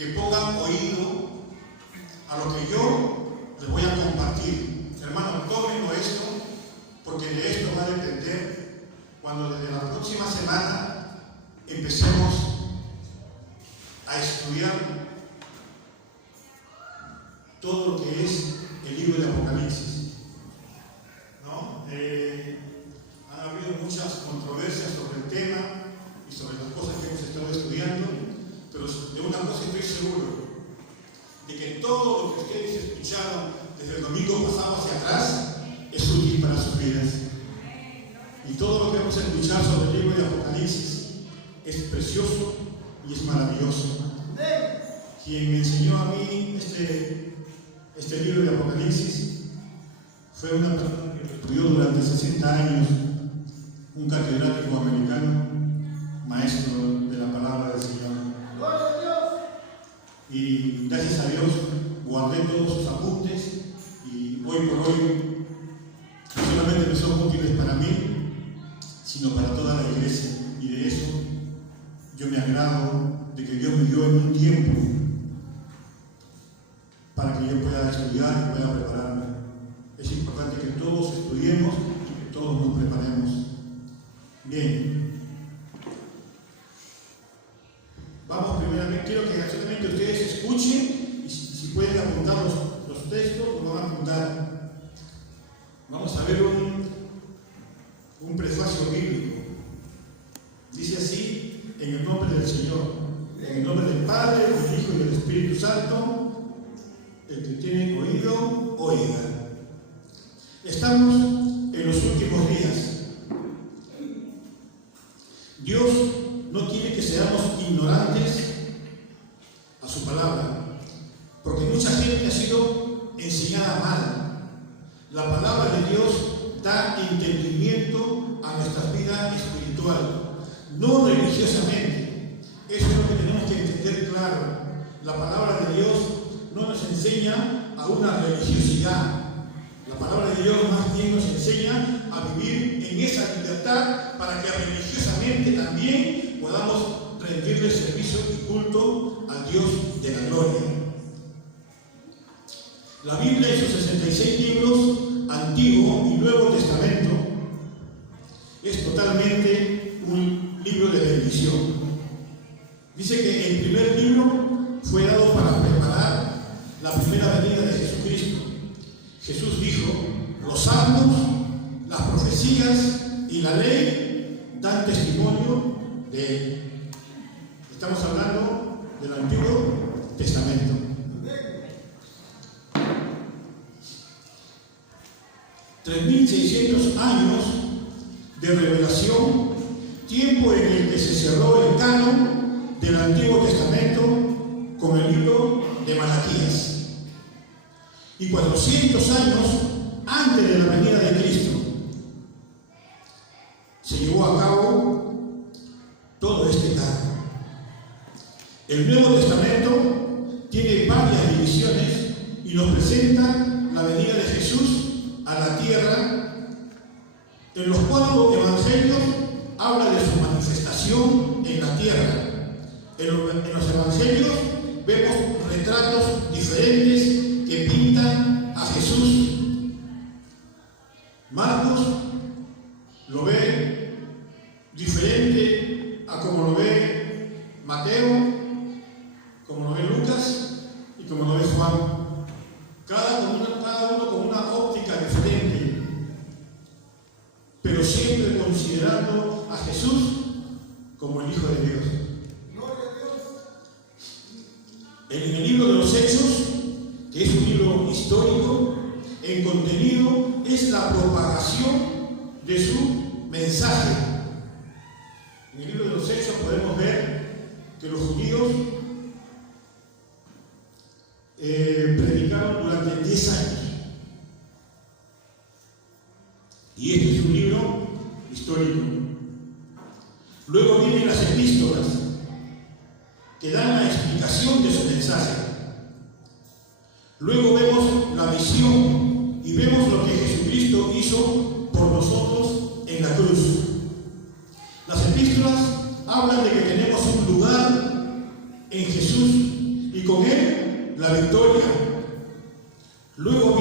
que pongan oído a lo que yo les voy a compartir. Hermano, tómenlo esto, porque de esto va a depender cuando desde la próxima semana empecemos a estudiar todo lo que es el libro de Apocalipsis, ¿no? Han habido muchas controversias sobre el tema y sobre las cosas que hemos estado estudiando, pero de una cosa estoy seguro, de que todo lo que ustedes escucharon desde el domingo pasado hacia atrás es útil para sus vidas. Y todo lo que hemos escuchado sobre el libro de Apocalipsis es precioso y es maravilloso. Quien me enseñó a mí este libro de Apocalipsis fue una persona que lo estudió durante 60 años, un catedrático americano, maestro de la palabra del Señor. Y gracias a Dios guardé todos sus apuntes y hoy por hoy no solamente no son útiles para mí, sino para toda la iglesia. Y de eso yo me agrado, de que Dios me dio en un tiempo para que yo pueda estudiar y pueda prepararme. Es importante que todos estudiemos y que todos nos preparemos. Bien. Vamos primeramente, quiero que absolutamente ustedes escuchen y si pueden apuntar los textos, lo van a apuntar. Vamos a ver un prefacio bíblico. Dice así, en el nombre del Señor, en el nombre del Padre, del Hijo y del Espíritu Santo, el que tiene oído, oiga. Estamos en los últimos días. Dios no quiere que seamos ignorantes a su palabra, porque mucha gente ha sido enseñada mal. La palabra de Dios da entendimiento a nuestra vida espiritual, no religiosamente. Eso es lo que tenemos que entender claro. La palabra de Dios no nos enseña a una religiosidad. La palabra de Dios más bien nos enseña a vivir en esa libertad para que religiosamente también podamos rendirle servicio y culto al Dios de la gloria. La Biblia en sus 66 libros, Antiguo y Nuevo Testamento, es totalmente un libro de bendición. Dice que el primer libro fue dado para preparar la primera venida de Jesucristo. Jesús dijo, los salmos, las profecías y la ley dan testimonio de él. Estamos hablando del Antiguo Testamento. $3,600 años de revelación, tiempo en el que se cerró el canon del Antiguo Testamento con el libro de Malaquías. Y 400 años antes de la venida de Cristo se llevó a cabo todo este canon. El Nuevo Testamento tiene varias divisiones y nos presenta la venida de Jesús a la tierra. En los 4 evangelios habla de su manifestación en la tierra. En los evangelios vemos retratos diferentes que pintan a Jesús. Marcos lo ve diferente a como lo ve Mateo, como lo ve Lucas y como lo ve Juan. Cada uno con una óptica diferente, pero siempre considerando a Jesús como el Hijo de Dios. En el libro de los Hechos, que es un libro histórico, en contenido es la propagación de su mensaje. En el libro de los Hechos podemos ver que los judíos predicaron durante 10 años. Y este es un libro histórico. Luego vienen las epístolas, que dan la explicación de su mensaje. Luego vemos la visión y vemos lo que Jesucristo hizo por nosotros en la cruz. Las epístolas hablan de que tenemos un lugar en Jesús y victoria. Luego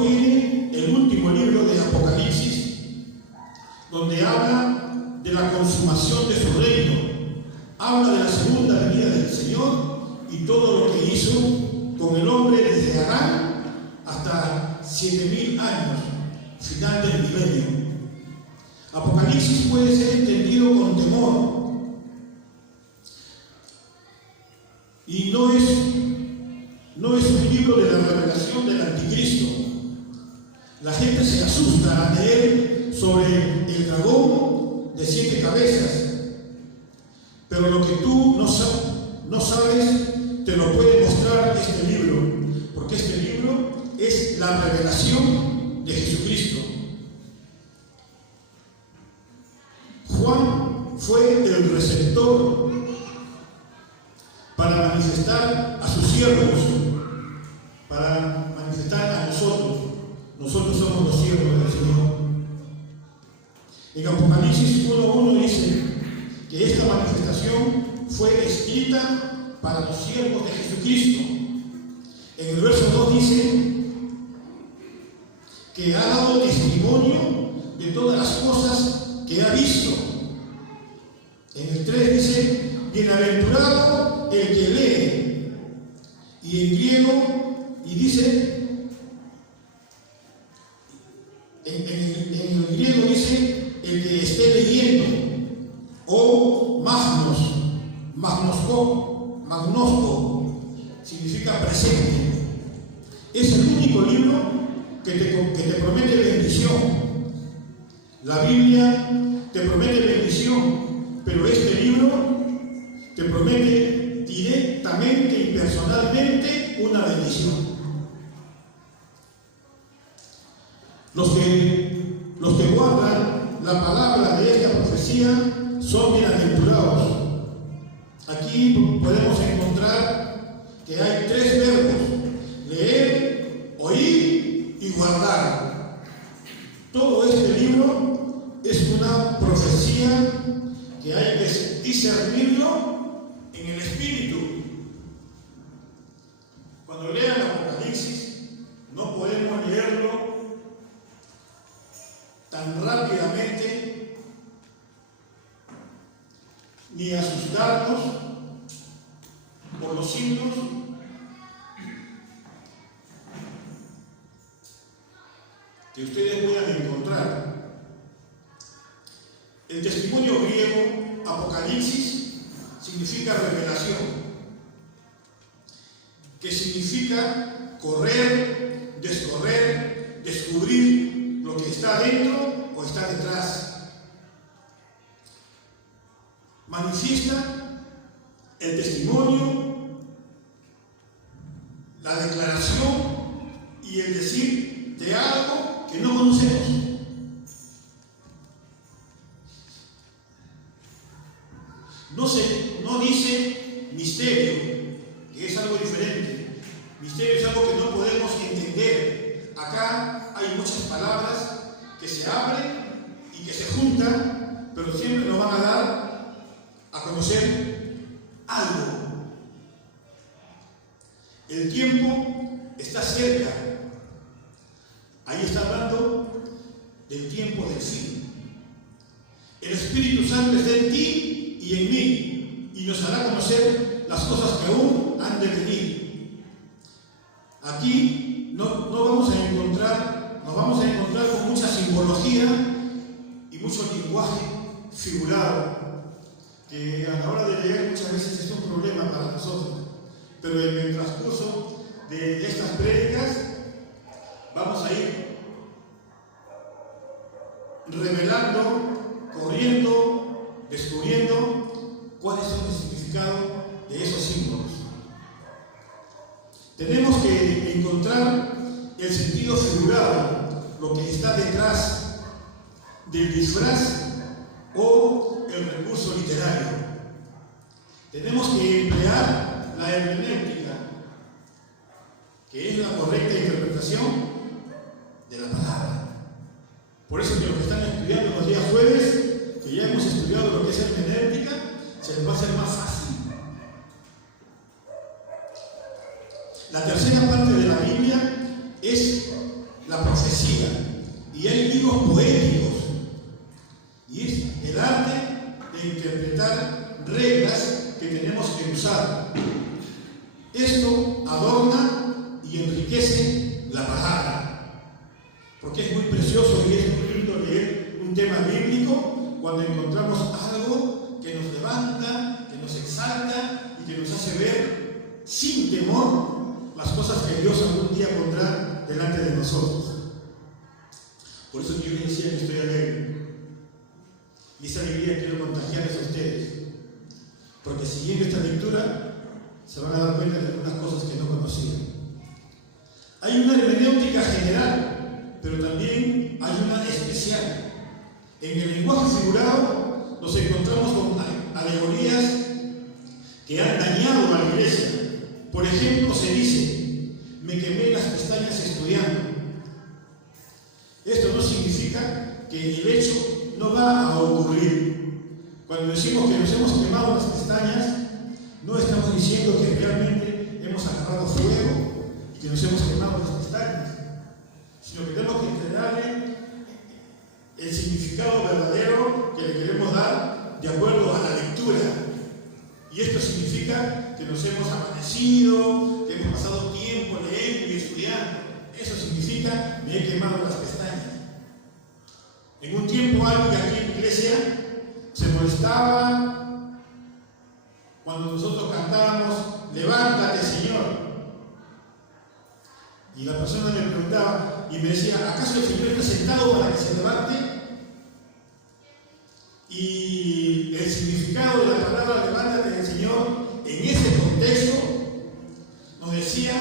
viene el último libro de Apocalipsis, donde habla de la consumación de su reino. Habla de la segunda venida del Señor y todo lo que hizo con el hombre desde Adán hasta 7000 años, final del milenio. Apocalipsis puede ser entendido con temor y no es un libro de la revelación del anticristo. La gente se asusta al leer sobre el dragón de 7 cabezas, pero lo que tú no sabes te lo puede mostrar este libro, porque este libro es la revelación de Jesucristo. Juan fue el receptor para manifestar a sus siervos, para manifestar a nosotros. Nosotros somos los siervos del Señor. En Apocalipsis 1:1 dice que esta manifestación fue escrita para los siervos de Jesucristo. En el verso 2 dice que ha dado testimonio de todas las cosas que ha visto. En el 3 dice, bienaventurado el que lee. Y en griego, y dice, en el griego dice, el que esté leyendo, o magnosco, significa presente. Es el único libro que te promete bendición. La Biblia te promete bendición, pero este libro te promete directamente y personalmente una bendición. Los que guardan la palabra de esta profecía son bienaventurados. Aquí podemos encontrar que hay 3 verbos: leer, oír y guardar. Todo este libro es una profecía que hay que discernirlo en el espíritu. Cuando lean Apocalipsis, no podemos leerlo tan rápidamente ni asustarnos por los signos que ustedes puedan encontrar. El testimonio griego Apocalipsis significa revelación, que significa correr, descorrer, descubrir lo que está dentro o está detrás. Manifiesta el testimonio, la declaración y el decir de algo que no conocemos. No dice misterio, que es algo diferente. Misterio es algo que no podemos entender. Acá hay muchas palabras que se abren y que se juntan, pero siempre nos van a dar a conocer algo. El tiempo está cerca. Ahí está hablando del tiempo del fin. El Espíritu Santo está en ti y en mí, y nos hará conocer las cosas que aún han de venir. Aquí nos vamos a encontrar con mucha simbología y mucho lenguaje figurado, que a la hora de leer muchas veces es un problema para nosotros, pero en el transcurso de estas prédicas vamos a ir revelando, corriendo, descubriendo cuáles son el significado de esos símbolos. Tenemos que encontrar el sentido figurado, lo que está detrás del disfraz o el recurso literario. Tenemos que emplear la hermenéutica, que es la correcta interpretación de la palabra. Por eso que los que están estudiando los días jueves, que ya hemos estudiado lo que es hermenéutica, se les va a hacer más fácil. La tercera parte de la Biblia es la profecía. Y hay libros poéticos. Y es el arte de interpretar reglas que tenemos que usar. Esto adorna y enriquece la palabra. Porque es muy precioso y es muy lindo leer un tema bíblico cuando encontramos algo que nos levanta, que nos exalta y que nos hace ver sin temor las cosas que Dios algún día pondrá delante de nosotros. Por eso yo les decía que estoy alegre. Y esa alegría quiero contagiarles a ustedes. Porque siguiendo esta lectura se van a dar cuenta de algunas cosas que no conocían. Hay una hermenéutica general, pero también hay una especial. En el lenguaje figurado nos encontramos con alegorías que han dañado a la iglesia. Por ejemplo, se dice: me quemé las pestañas estudiando. Esto no significa que el hecho no va a ocurrir. Cuando decimos que nos hemos quemado las pestañas, no estamos diciendo que realmente hemos agarrado fuego y que nos hemos quemado las pestañas, sino que tenemos que entenderle el significado verdadero que le queremos dar de acuerdo a la lectura. Y esto significa que nos hemos amanecido, que hemos pasado tiempo leyendo y estudiando. Eso significa me he quemado las pestañas. En un tiempo alguien aquí en la iglesia se molestaba cuando nosotros cantábamos levántate, Señor. Y la persona me preguntaba y me decía, ¿acaso el Señor está sentado para que se levante? Y el significado de la palabra levántate del Señor en ese contexto nos decía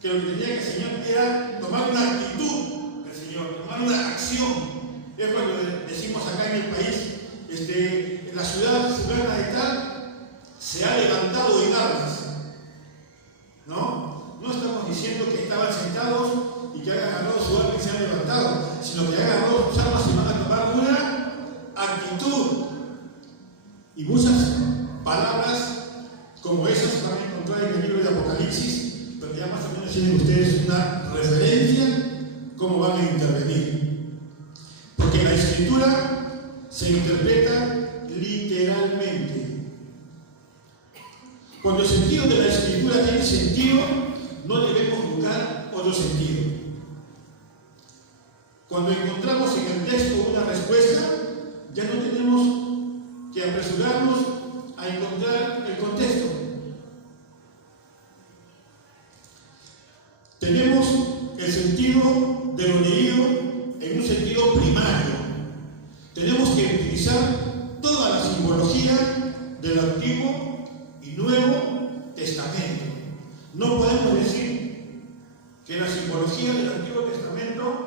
que lo que tenía que el Señor era tomar una actitud del Señor, tomar una acción. Es cuando decimos acá en el país, en la ciudad fulana de tal, se ha levantado en armas. ¿No? No estamos diciendo que estaban sentados y que hayan agarrado su arma y se han levantado, sino que hayan agarrado sus armas y van a tomar una actitud. Y muchas palabras como esas van a encontrar en el libro de Apocalipsis, pero ya más o menos tienen ustedes una referencia cómo van a intervenir. Porque la escritura se interpreta literalmente. Cuando el sentido de la escritura tiene sentido, no debemos buscar otro sentido. Cuando encontramos en el texto una respuesta, ya no tenemos que apresurarnos a encontrar el contexto. Tenemos el sentido de lo leído en un sentido primario. Tenemos que utilizar toda la simbología del Antiguo y Nuevo Testamento. No podemos decir que la simbología del Antiguo Testamento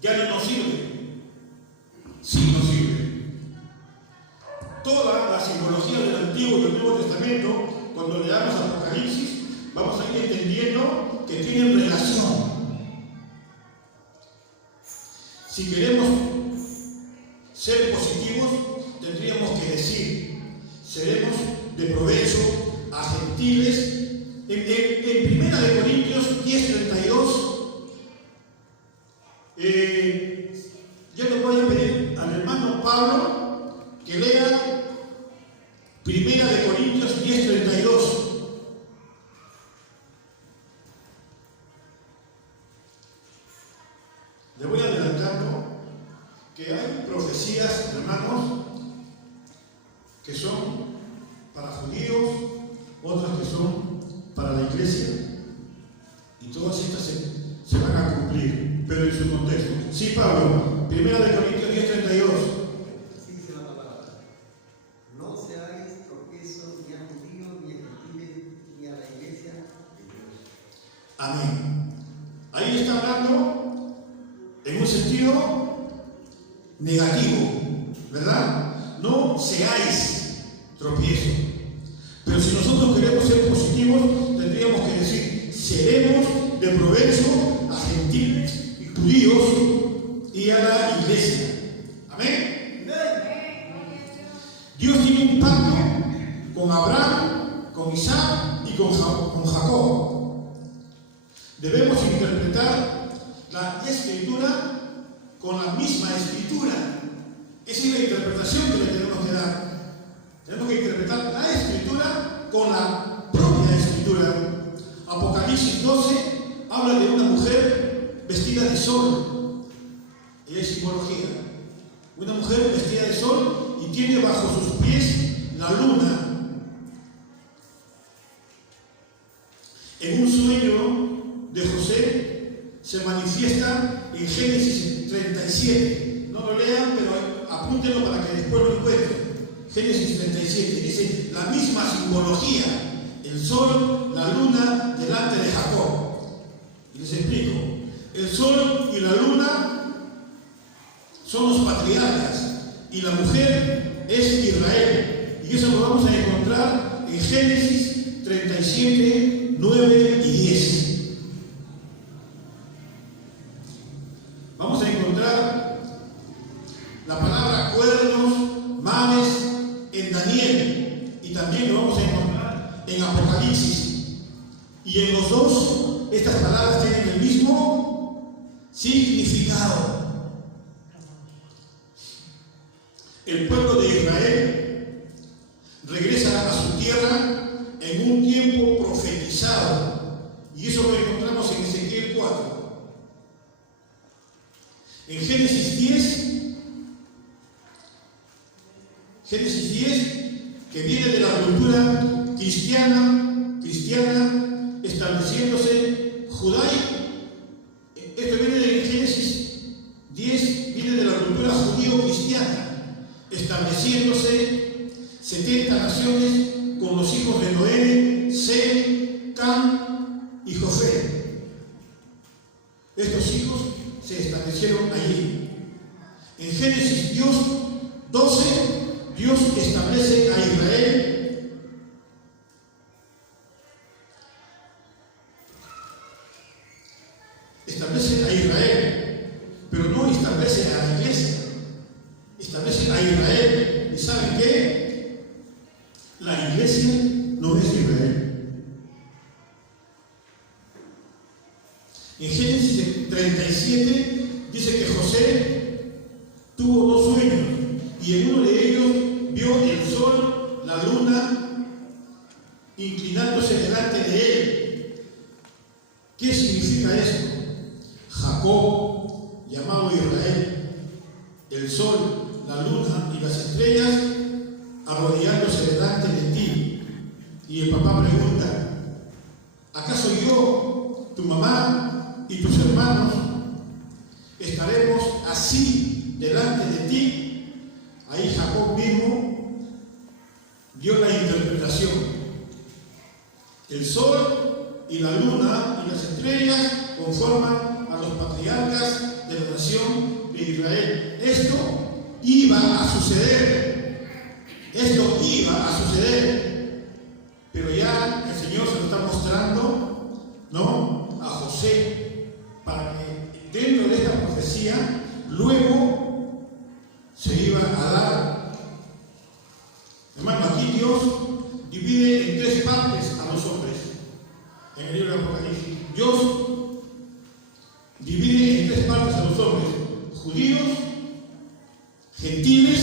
ya no nos sirve. Sí nos sirve. Toda la simbología del Antiguo y del Nuevo Testamento, cuando leamos Apocalipsis, vamos a ir entendiendo que tienen relación. Si queremos ser positivos, tendríamos que decir, seremos de provecho a gentiles. En 1 Corintios 10:32, yo le voy a pedir al hermano Pablo que lea 1 Corintios 10:32. Le voy adelantando que hay profecías, hermanos, que son para judíos, otras que son para la iglesia, y todas estas se van a cumplir, pero en su contexto. Sí, Pablo, 1 Corintios 10:32. Así dice la palabra: no seáis tropiezo ni a judíos, ni a gentiles, ni a la iglesia de Dios. Amén. Ahí está hablando en un sentido negativo, ¿verdad? No seáis tropiezo. Pero si nosotros queremos ser positivos, tendríamos que decir, seremos de provecho a gentiles y judíos y a la iglesia. Amén. Dios tiene un pacto Abraham, con Isaac y con Jacob. Debemos interpretar la Escritura con la misma Escritura. Esa es la interpretación que le tenemos que dar. Tenemos que interpretar la Escritura con la propia Escritura. Apocalipsis 12 habla de una mujer vestida de sol. Ella es simbología. Una mujer vestida de sol y tiene bajo sus pies la luna. En un sueño de José se manifiesta en Génesis 37. No lo lean, pero apúntenlo para que después lo encuentren. Génesis 37 dice la misma simbología: el sol, la luna delante de Jacob. Y les explico: el sol y la luna son los patriarcas y la mujer es Israel. Y eso lo vamos a encontrar en Génesis 37, 9 y 10. Vamos a encontrar la palabra cuernos, mares en Daniel, y también lo vamos a encontrar en Apocalipsis. Y en los dos, estas palabras tienen el mismo significado. El pueblo de Israel regresa a su tierra en un tiempo profetizado, y eso lo encontramos en Ezequiel 4. En Génesis 10, que viene de la cultura cristiana estableciéndose judaica. Esto viene de Génesis 10, viene de la cultura judío-cristiana, estableciéndose 70 naciones con los hijos de Noé, Sem, Cam y Jofé. Estos hijos se establecieron allí. En Génesis 12, Dios establece a Israel pero no establece a la iglesia, establece a Israel. ¿Y saben qué? La iglesia no es Israel. En Génesis 37 dice que José tuvo dos sueños, y en uno de ellos vio el sol, la luna, inclinándose delante de él. ¿Qué significa esto? Jacob, llamado Israel, el sol, la luna y las estrellas arrodillándose delante de ti. Y el papá pregunta: ¿acaso yo, tu mamá y tus hermanos estaremos así delante de ti? Ahí Jacob mismo dio la interpretación. El sol y la luna y las estrellas conforman a los patriarcas de la nación de Israel. Esto iba a suceder. Pero ya el Señor se lo está mostrando, ¿no?, a José, para que dentro de esta profecía luego se iba a dar. Hermano, aquí Dios divide en tres partes a los hombres. En el libro de Apocalipsis, Dios divide en tres partes a los hombres: judíos, gentiles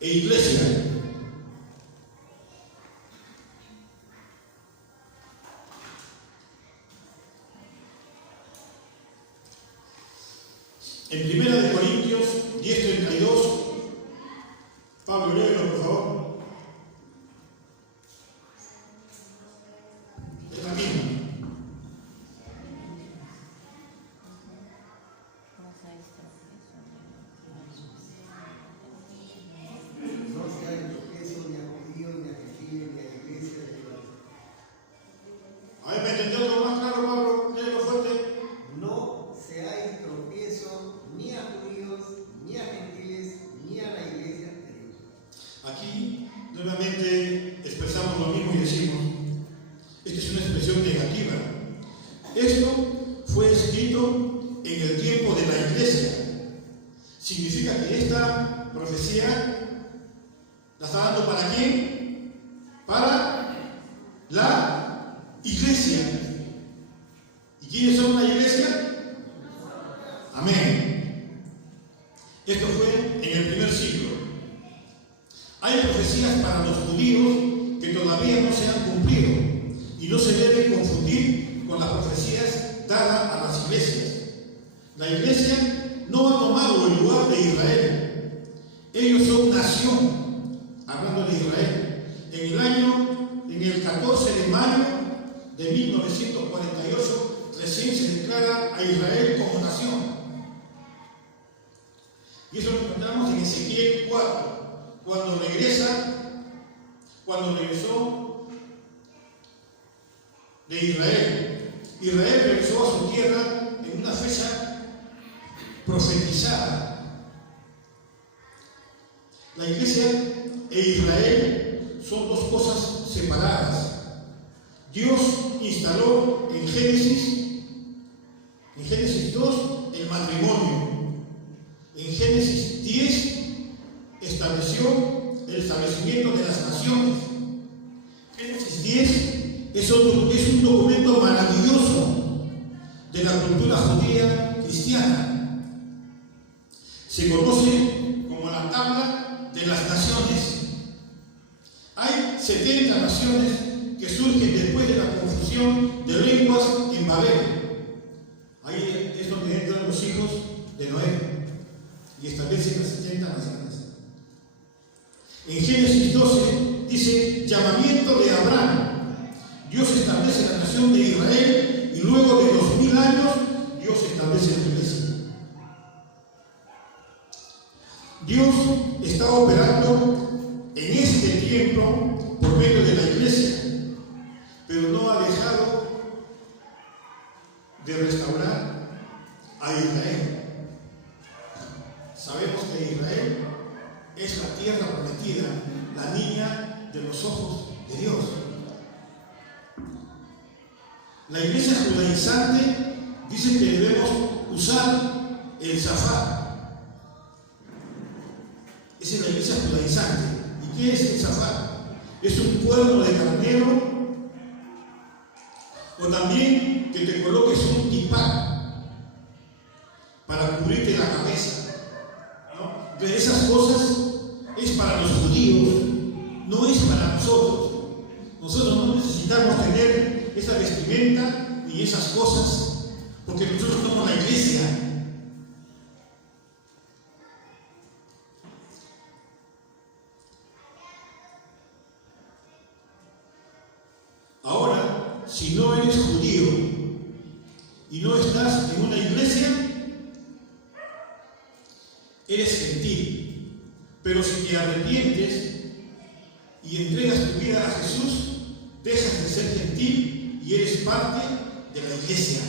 e iglesia. En 1 Corintios 10:32, Pablo, léelo por favor. Es la misma. No seáis tropiezo ni a judíos, ni a gentiles, ni a la iglesia de Dios. A ver, ¿me entendió algo más claro, Pablo? Léelo fuerte. No seáis tropiezo ni a judíos, ni a gentiles, ni a la iglesia de Dios. Aquí nuevamente expresamos lo mismo y decimos: esta es una expresión negativa. Esto fue escrito en el tiempo de la iglesia. Significa que esta profecía ¿La está dando para quién? Para la iglesia. ¿Y quiénes son la iglesia? Amén. Esto fue en el primer siglo. Hay profecías para los judíos que todavía no se han cumplido y no se deben confundir con las profecías dadas a las iglesias. La iglesia no ha tomado el lugar de Israel. Ellos son nación, hablando de Israel. En el 14 de mayo de 1948, recién se declara a Israel como nación. Y eso lo encontramos en Ezequiel 4, cuando regresó de Israel. Israel regresó a su tierra en una fecha profetizada. La iglesia e Israel son dos cosas separadas. Dios instaló en Génesis 2 el matrimonio. En Génesis 10 estableció el establecimiento de las naciones. Génesis 10 es un documento maravilloso de la cultura judía cristiana. Se conoce como la tabla de las naciones. Hay 70 naciones que surgen después de la confusión de lenguas en Babel. Ahí es donde entran los hijos de Noé y establecen las 70 naciones. En Génesis 12 dice llamamiento de Abraham. Dios establece la nación de Israel y luego de 2000 años Dios establece la iglesia. Dios está operando en este tiempo por medio de la iglesia, pero no ha dejado de restaurar a Israel. Sabemos que Israel es la tierra prometida, la niña de los ojos de Dios. La iglesia judaizante dice que debemos usar el zafar. Esa es la iglesia judaizante. ¿Y qué es el zafar? Es un cuerno de carnero, o también que te coloques un tipá para cubrirte la cabeza, ¿no? De esas cosas es para los judíos, no es para nosotros. Nosotros no necesitamos tener esa vestimenta ni esas cosas, porque nosotros somos la iglesia. Ahora, si no eres judío y no estás en una iglesia, eres gentil. Pero si te arrepientes y entregas tu vida a Jesús, dejas de ser gentil y eres parte de la iglesia.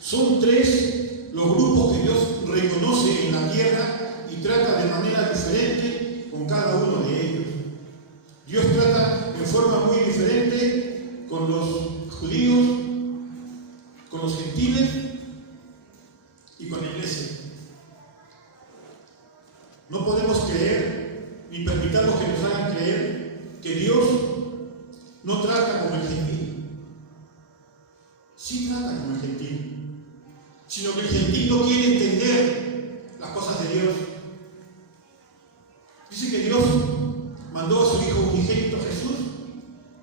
Son 3 los grupos que Dios reconoce en la tierra y trata de manera diferente con cada uno de ellos. Dios trata en forma muy diferente con los judíos, con los gentiles y con la iglesia. No podemos creer ni permitamos que nos hagan creer que Dios no trata como el gentil. Sí trata como el gentil, sino que el gentil no quiere entender las cosas de Dios. Dice que Dios mandó a su Hijo unigénito Jesús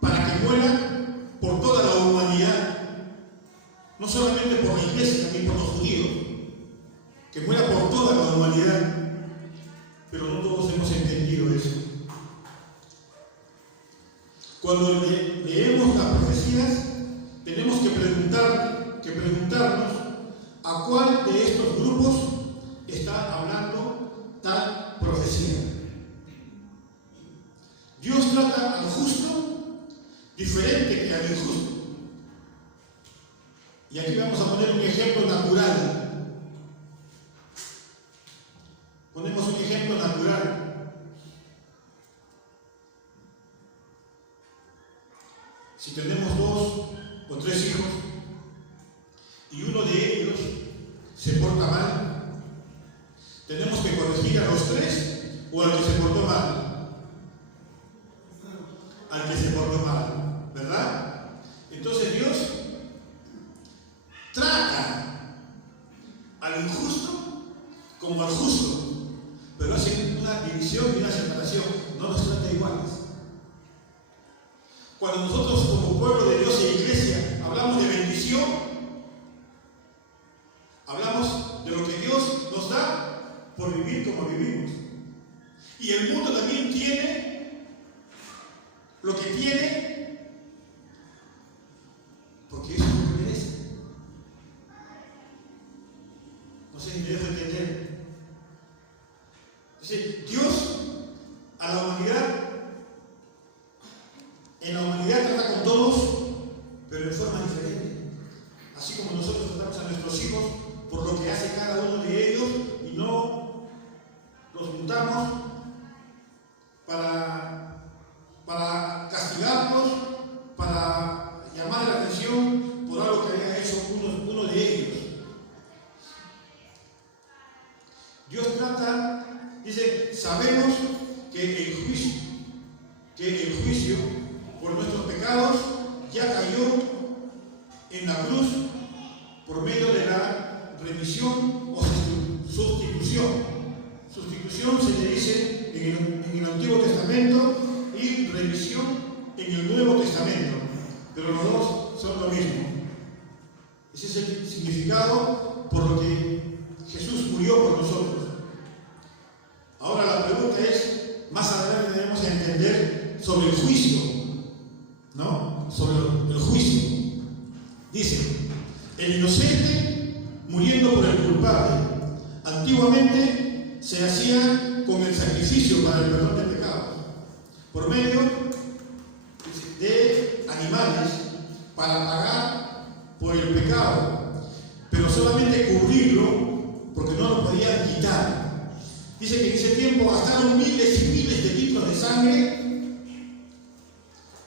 para que muera por toda la humanidad, no solamente por la iglesia, también por los judíos, que muera por toda la humanidad. Pero no todos hemos entendido eso. Cuando leemos las profecías, tenemos que preguntarnos a cuál de estos grupos está hablando tal profecía. Dios trata al justo diferente que al injusto. Y aquí vamos a poner un ejemplo natural. Ponemos un ejemplo natural. Si tenemos 2 o 3 hijos y uno de ellos se porta mal, tenemos que al injusto como al justo, pero hace una división y una separación, no nos trata iguales. Cuando nosotros como pueblo de Dios e iglesia hablamos de bendición, hablamos de lo que Dios nos da por vivir como vivimos. Y el mundo también tiene lo que tiene porque eso es lo que merece. No sé si me dejo entender. Entonces, Dios a la humanidad, en la humanidad trata con todos, pero en forma diferente. Así como nosotros tratamos a nuestros hijos por lo que hace cada uno de ellos y no los juntamos para castigarlos, para llamar la atención por algo que haya hecho uno de ellos. Dios trata, dice, sabemos que el juicio por nuestros pecados ya cayó en la cruz por medio de la remisión o sustitución. Sustitución se le dice en el Antiguo Testamento y remisión en el Nuevo Testamento, pero los dos son lo mismo. Ese es el significado por lo que Jesús murió por nosotros. Ahora la pregunta es, más adelante debemos entender sobre el juicio, ¿no? Sobre el juicio. Dice, el inocente muriendo por el culpable. Antiguamente se hacía con el sacrificio para el perdón de pecados, por medio de animales para pagar por el pecado, pero solamente cubrirlo porque no lo podían quitar. Dice que en ese tiempo gastaron miles y miles de litros de sangre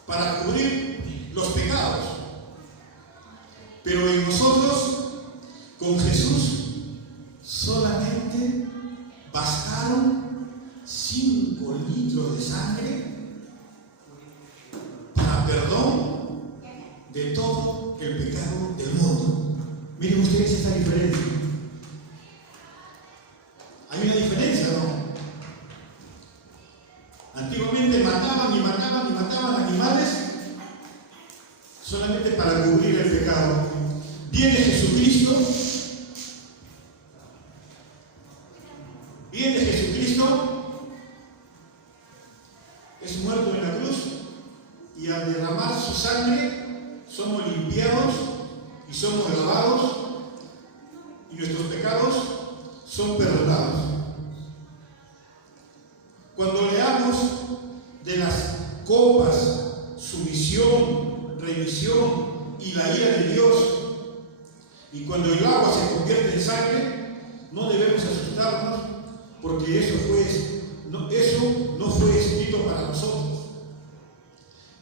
para cubrir los pecados. Pero en nosotros, con Jesús, solamente bastaron 5 litros de sangre para perdón de todo el pecado del mundo. Miren ustedes esta diferencia. Hay una diferencia, ¿no? Antiguamente mataban animales solamente para cubrir el pecado. Viene Jesucristo, es muerto en la cruz y al derramar su sangre somos limpiados y somos lavados y nuestros pecados son perdonados. Cuando leamos de las copas, sumisión, remisión y la ira de Dios, y cuando el agua se convierte en sangre, no debemos asustarnos porque eso no fue escrito para nosotros.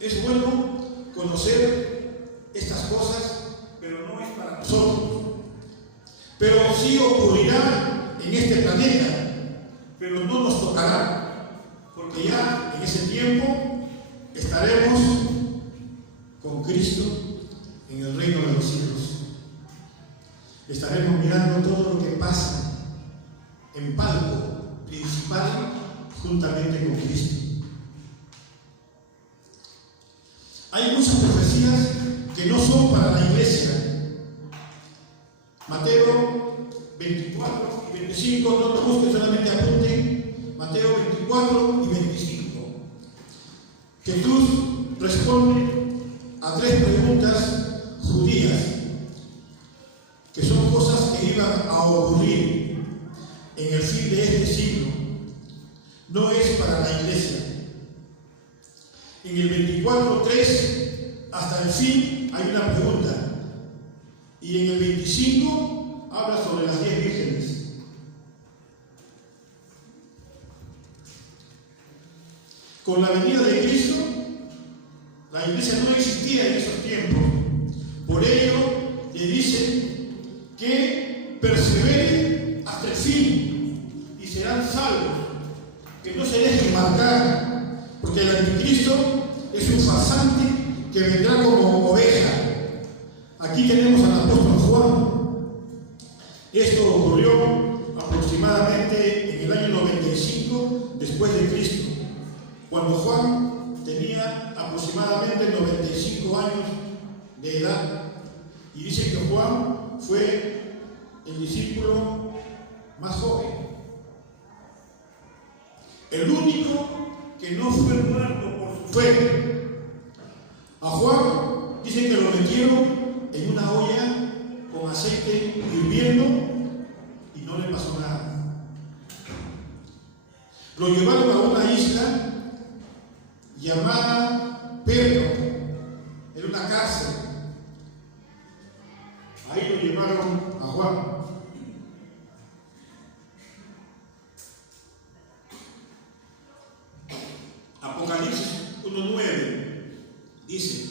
Es bueno conocer estas cosas, pero no es para nosotros. Pero sí ocurrirá en este planeta, pero no nos tocará, porque ya en ese tiempo estaremos con Cristo en el reino de los cielos. Estaremos mirando todo lo que pasa en palco principal juntamente con Cristo. Hay muchas profecías que no son para la iglesia. Mateo 24 y 25, no lo busquen, solamente apunten. Mateo 24 y 25. Jesús responde a 3 preguntas judías, que son cosas que iban a ocurrir en el fin de este siglo. No es para la iglesia. En el 24:3 hasta el fin hay una pregunta. Y en el 25 habla sobre las 10 vírgenes. Con la venida de Cristo, la iglesia no existía en esos tiempos. Por ello, le dice que perseveren hasta el fin y serán salvos. Que no se dejen marcar, porque el anticristo es un farsante que vendrá como oveja. Aquí tenemos al apóstol Juan. Esto ocurrió después de Cristo, cuando Juan tenía aproximadamente 95 años de edad. Y dice que Juan fue el discípulo más joven, el único que no fue muerto por su fe. A Juan dicen que lo metieron en una olla con aceite hirviendo y no le pasó nada. Lo llevaron a una isla llamada Perga, era una cárcel. Ahí lo llevaron a Juan. Apocalipsis 1:9 dice: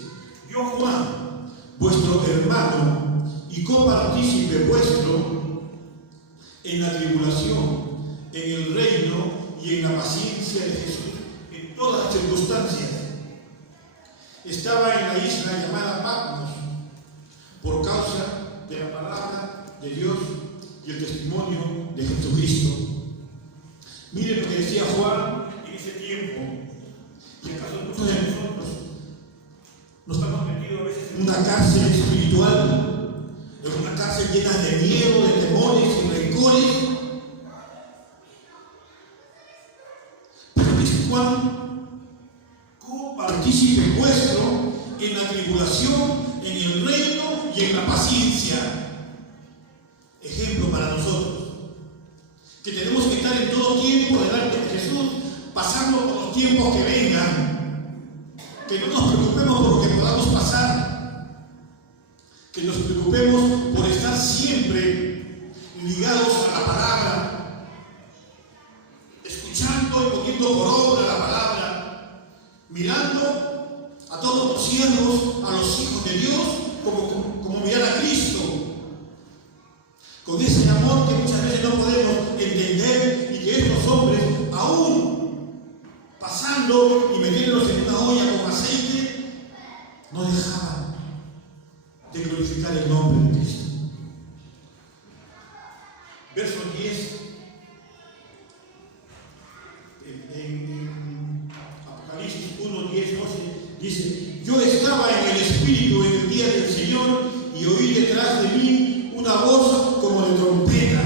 yo, Juan, vuestro hermano y copartícipe vuestro en la tribulación, en el reino y en la paciencia de Jesús, en todas las circunstancias. Estaba en la isla llamada Patmos por causa de la palabra de Dios y el testimonio de Jesucristo. Miren lo que decía Juan en ese tiempo. Si acaso muchos de nosotros nos estamos metidos a veces en una cárcel espiritual, en una cárcel llena de miedo, de temores y rencores. Pero dice Juan: copartícipe vuestro en la tribulación, en el reino y en la paciencia. Ejemplo para nosotros, que tenemos que estar en todo tiempo delante de Jesús, pasando por los tiempos que vengan, que no nos preocupemos por lo que podamos pasar, que nos preocupemos por estar siempre ligados a la palabra, escuchando y poniendo por obra la palabra, mirando a todos los siervos, a los hijos de Dios, como mirar a Cristo, con ese amor que muchas veces no podemos entender, y que estos hombres, aún pasando y metiéndolos en una olla con aceite, no dejaban de glorificar el nombre de Cristo. Verso 10, en Apocalipsis 1, 10, 12, dice: yo estaba en el Espíritu en el día del Señor y oí detrás de mí una voz como de trompeta.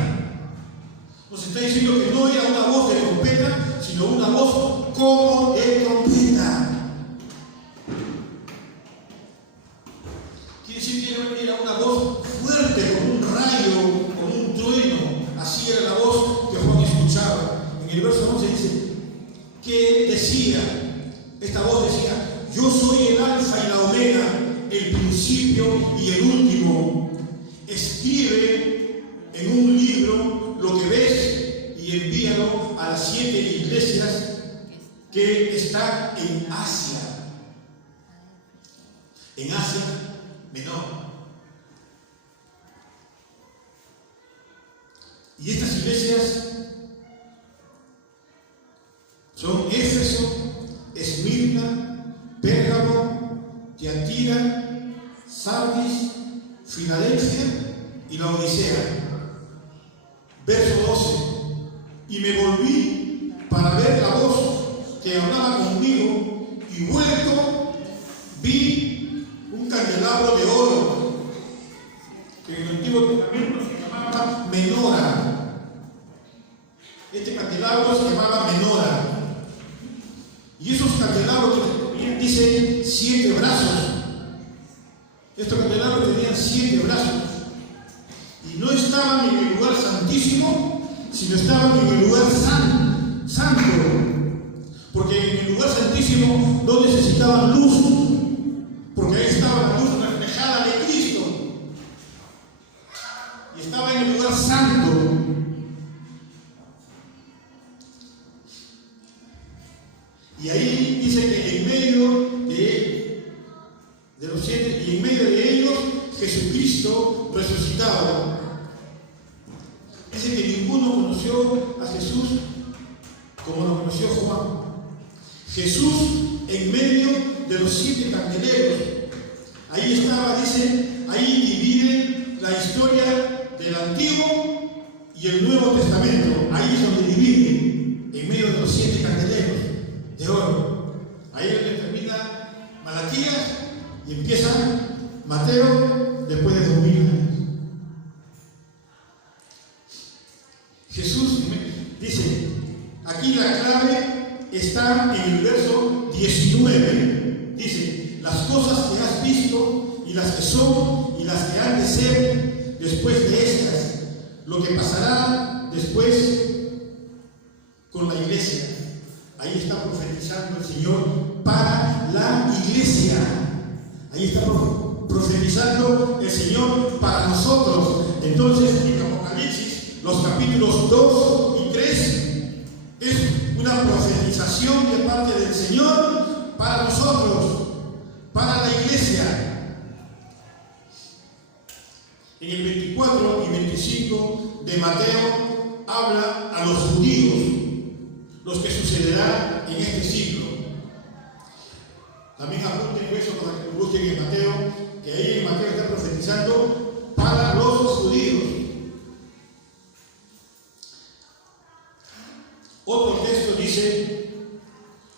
Nos está diciendo que no era una voz de trompeta, sino una voz como de trompeta. Quiere decir que era una voz fuerte, como un rayo, como un trueno. Así era la voz que Juan escuchaba. En el verso 11 dice que decía, esta voz decía: yo soy el alfa y la omega, el principio y el último. Escribe en un libro lo que ves y envíalo a las 7 iglesias que están en Asia Menor. Y estas iglesias son Éfeso, Esmirna, Pérgamo, Tiatira, Sardis, Filadelfia y la Odisea. Verso 12: y me volví para ver la voz que hablaba conmigo, y vuelto vi un candelabro de oro, que en el Antiguo Testamento se llamaba menora. Este candelabro se llamaba menora. Y esos candelabros dicen 7 brazos. Estos candelabros tenían 7 brazos. Y no estaban en el lugar santísimo, sino estaban en el lugar santo. Porque en el lugar santísimo no necesitaban luz, porque ahí estaba la luz reflejada de Cristo. Y estaba en el lugar santo. Y ahí dice que en medio de los 7, y en medio de ellos, Jesucristo resucitado. Dice que ninguno conoció a Jesús como lo conoció Juan. Jesús en medio de los 7 candeleros. Ahí estaba, dice, ahí divide la historia del Antiguo y el Nuevo Testamento. Ahí es donde divide, en medio de los los 7 candeleros de oro. Ahí es donde termina Malaquías y empieza Mateo después de 2000 años. Jesús dice, aquí la clave está en el verso 19. Dice, las cosas que has visto y las que son y las que han de ser después de estas, lo que pasará después con la iglesia. Ahí está profetizando el Señor para la iglesia. Ahí está profetizando el Señor para nosotros. Entonces, en Apocalipsis, los capítulos 2 y 3 es una profetización de parte del Señor para nosotros, para la iglesia. En el 24 y 25 de Mateo habla a los judíos, los que sucederá en este siglo. También apunten eso para que lo busquen en Mateo, que ahí en Mateo está profetizando para los judíos. Otro texto dice,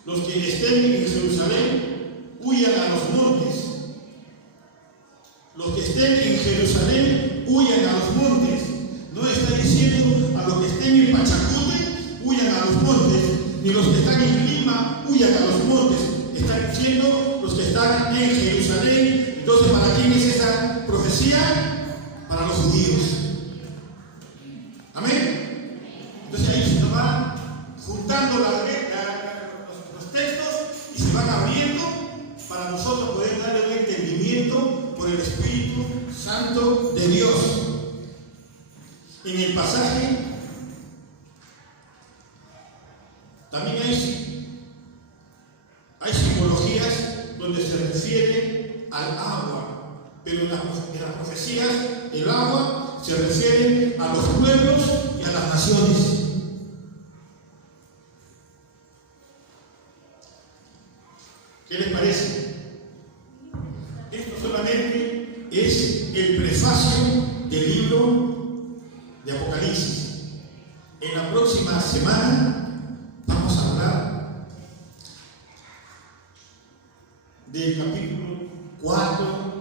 los que estén en Jerusalén huyan a los montes. Los que estén en Jerusalén huyan a los montes. No está diciendo a los que estén en Pachacute huyan a los montes, ni los que están en Lima huyan a los montes. Está diciendo los que están en Jerusalén. Entonces, ¿para quién es esa profecía? Para los judíos. Amén. Entonces ahí se nos va juntando los textos y se van abriendo para nosotros poder darle un entendimiento por el Espíritu Santo de Dios. En el pasaje también hay simbologías donde se refiere al agua, pero en las profecías el agua se refiere a los pueblos y a las naciones. ¿Qué les parece? Esto solamente es el prefacio del libro de Apocalipsis. En la próxima semana vamos a hablar del capítulo 4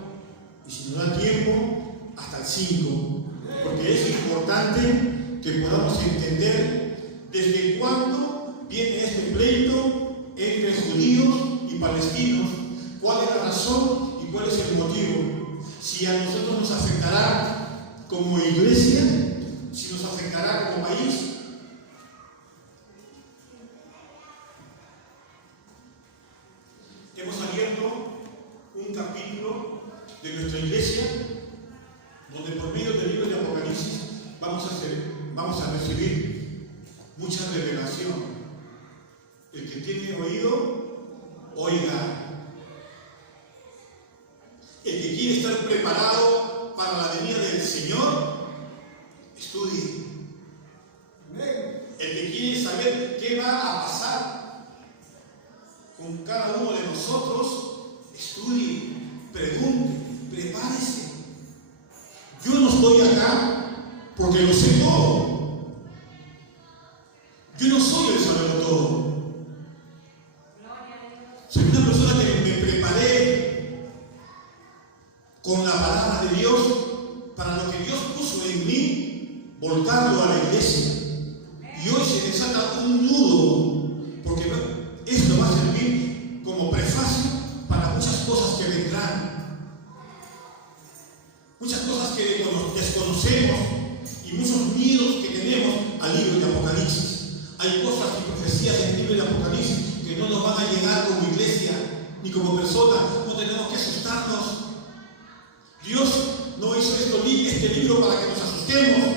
y, si nos da tiempo, hasta el 5, porque es importante que podamos entender desde cuándo viene este pleito entre judíos y palestinos, cuál es la razón y cuál es el motivo. Si a nosotros nos afectará como iglesia, si nos afectará como país. Hemos abierto un capítulo de nuestra iglesia donde por medio del libro de Apocalipsis vamos a recibir mucha revelación. El que tiene oído, oiga. El que quiere estar preparado para la venida del Señor, estudie. El que quiere saber qué va a pasar con cada uno de nosotros, estudie, pregunte, prepárese. Yo no estoy acá porque lo sé todo. Yo no soy el sabedor todo. Soy una persona que me preparé con la palabra de Dios para lo que Dios puso en mí, volcarlo a la iglesia. Y hoy se desata un nudo, porque esto va a servir como prefacio para muchas cosas que vendrán, muchas cosas que desconocemos y muchos miedos que tenemos al libro de Apocalipsis. Hay cosas y profecías en el libro de Apocalipsis que no nos van a llegar como iglesia ni como persona. No tenemos que asustarnos. Dios no hizo este libro para que nos asustemos.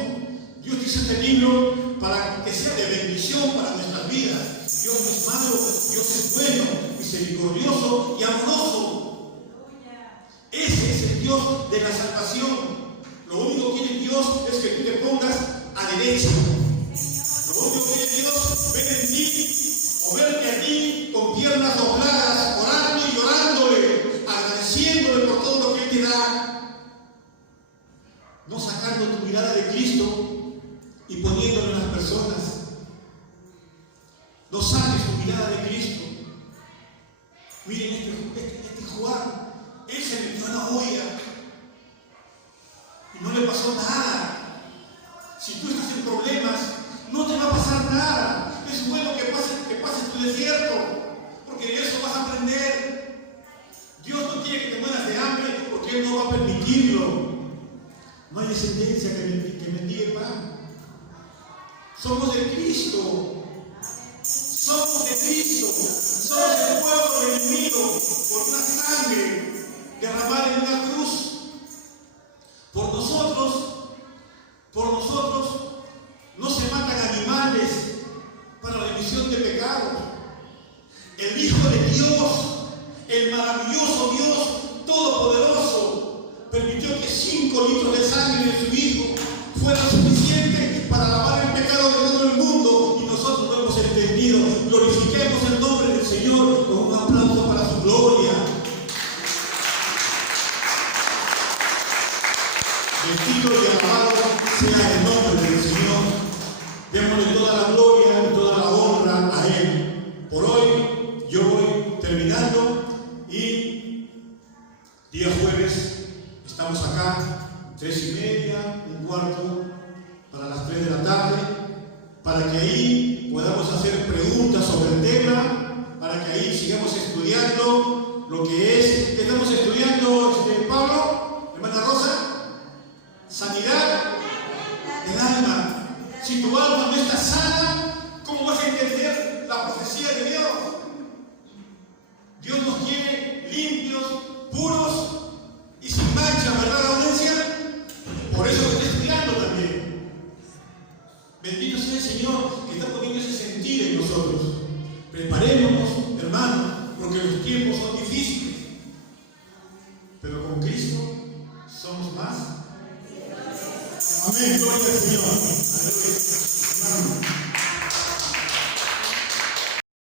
Dios hizo este libro para que sea de bendición para nuestras vidas. Dios es malo, Dios es bueno, misericordioso y amoroso. Ese es el Dios de la salvación. Lo único que quiere Dios es que tú te pongas a derecha. Lo único que quiere Dios, ver en ti o verte a ti con piernas dobladas, orando y llorándole, agradeciéndole por todo lo que Él te da. No sacando tu mirada de Cristo y poniéndolo en las personas. No saque su mirada de Cristo. Miren este Juan, él se metió a la olla y no le pasó nada. Si tú estás en problemas, no te va a pasar nada. Es bueno que pases tu desierto, porque de eso vas a aprender. Dios no quiere que te mueras de hambre, porque Él no va a permitirlo. No hay descendencia que mendigue pan. Somos de Cristo. Somos de Cristo. Somos el pueblo redimido por una sangre derramada en una cruz. Por nosotros no se matan animales para remisión de pecados. El Hijo de Dios, el maravilloso Dios Todopoderoso, permitió que 5 litros de sangre de su Hijo fueran suficientes para lavar el pecado de todo el mundo, y nosotros lo hemos entendido. Glorifiquemos el nombre del Señor con un aplauso para su gloria. Bendito y alabado sea el nombre del Señor. Démosle toda la gloria y toda la honra a Él. Por hoy yo voy terminando, y día jueves estamos acá, 3:30, 1:15 para las 3 de la tarde, para que ahí podamos hacer preguntas sobre el tema, para que ahí sigamos estudiando lo que es. ¿Qué estamos estudiando, Pablo? Hermana Rosa. Sanidad del alma. Si tu alma no está sana, ¿cómo vas a entender la profecía de Dios? Dios nos quiere limpios, puros y sin mancha, ¿verdad, la audiencia? Por eso lo estoy estudiando también. Bendito sea el Señor, que está poniendo ese sentir en nosotros. Preparémonos, hermanos, porque los tiempos son difíciles, pero con Cristo somos más. Amén, gloria al Señor. Aleluya.